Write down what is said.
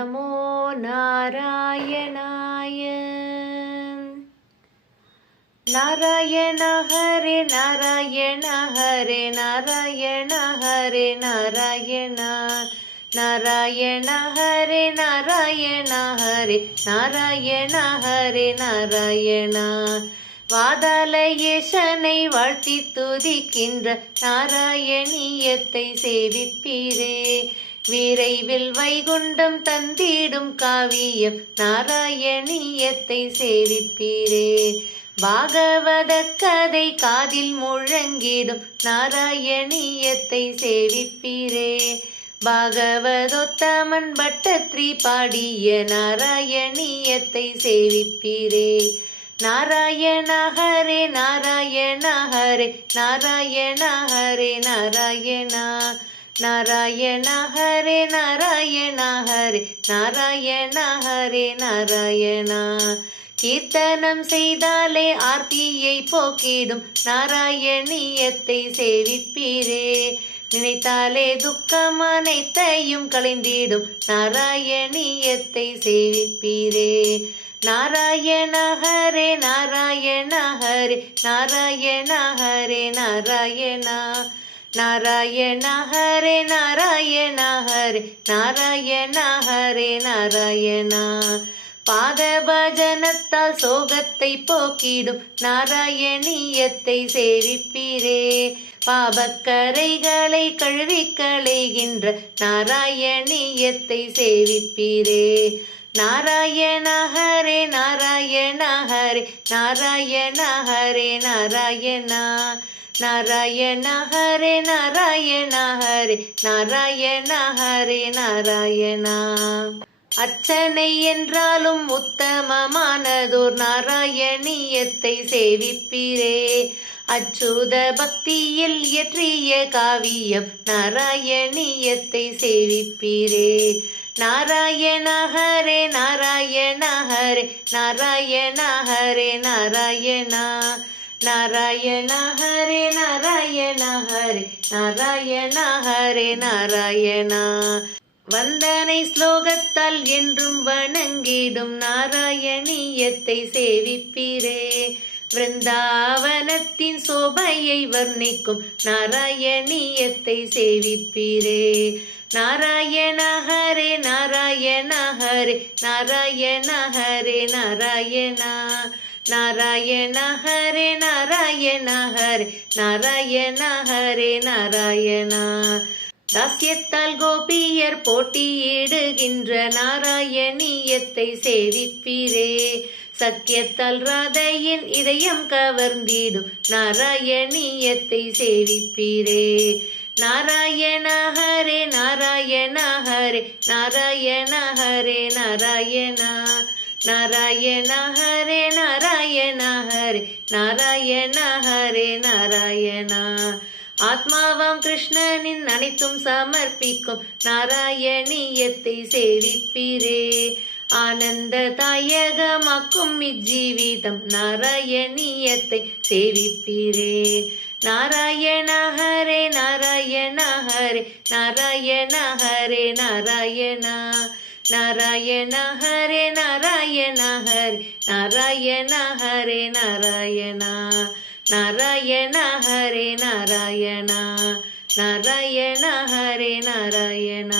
நமோ நாராயணாய. நாராயண ஹரே நாராயண ஹரே நாராயண ஹரே நாராயண நாராயண ஹரே நாராயண ஹரே நாராயண ஹரே நாராயண. வாதாலயேசனை வாழ்த்தி துதிக்கின்ற நாராயணியத்தை சேவிப்பீரே. விரைவில் வைகுண்டம் தந்திடும் காவியம் நாராயணியத்தை சேவிப்பீரே. பாகவத கதை காதில் முழங்கிடும் நாராயணியத்தை சேவிப்பீரே. பாகவதோத்தமன் பட்டத்ரி பாடிய நாராயணியத்தை சேவிப்பீரே. நாராயண ஹரே நாராயண ஹரே நாராயண ஹரே நாராயண நாராயண ஹரே நாராயண ஹரே நாராயண ஹரே நாராயண. கீர்த்தனம் செய்தாலே ஆர்த்தியை போக்கிடும் நாராயணியத்தை சேவிப்பீரே. நினைத்தாலே துக்கம் அனைத்தையும் களைந்திடும் நாராயணியத்தை சேவிப்பீரே. நாராயண ஹரே நாராயண ஹரே நாராயண ஹரே நாராயண நாராயண ஹரே நாராயண ஹரே நாராயண ஹரே நாராயண. பாத பஜனத்தால் சோகத்தை போக்கிடும் நாராயணியத்தை சேவிப்பீரே. பாபக்கரைகளை கழுவி களைகின்ற நாராயணியத்தை சேவிப்பீரே. நாராயண ஹரே நாராயண ஹரே நாராயண ஹரே நாராயண நாராயண ஹரே நாராயண ஹரே நாராயண ஹரே நாராயண. அர்ச்சனை என்றாலும் உத்தமமானதோர் நாராயணியத்தை சேவிப்பீரே. அச்சுத பக்தியில் இயற்றிய காவியம் நாராயணியத்தை சேவிப்பீரே. நாராயண ஹரே நாராயண ஹரே நாராயண ஹரே நாராயண நாராயண ஹரே நாராயண ஹரே நாராயண ஹரே நாராயண. வந்தனை ஸ்லோகத்தால் என்றும் வணங்கிடும் நாராயணியத்தை சேவிப்பீரே. விருந்தாவனத்தின் சோபையை வர்ணிக்கும் நாராயணியத்தை சேவிப்பீரே. நாராயண ஹரே நாராயண ஹரே நாராயண ஹரே நாராயண நாராயண ஹரே நாராயண ஹரே நாராயண ஹரே நாராயண. தாஸ்யத்தால் கோபியர் போட்டியிடுகின்ற நாராயணியத்தை சேவிப்பீரே. சக்கியத்தால் ராதையின் இதயம் கவர்ந்திடும் நாராயணியத்தை சேவிப்பீரே. நாராயண ஹரே நாராயண ஹரே நாராயண ஹரே நாராயண நாராயண ஹரே நாராயண ஹரே நாராயண ஹரே நாராயண. ஆத்மாவாம் கிருஷ்ணனின் அனைத்தும் சமர்ப்பிக்கும் நாராயணியத்தை சேவிப்பீரே. ஆனந்த தாயகமாக்கும் இஜ்ஜீவிதம் நாராயணியத்தை சேவிப்பீரே. நாராயண ஹரே நாராயண ஹரே நாராயண ஹரே நாராயண நாராயண ஹரே நாராயண ஹரே நாராயண ஹரே நாராயண நாராயண ஹரே நாராயண நாராயண ஹரே நாராயண.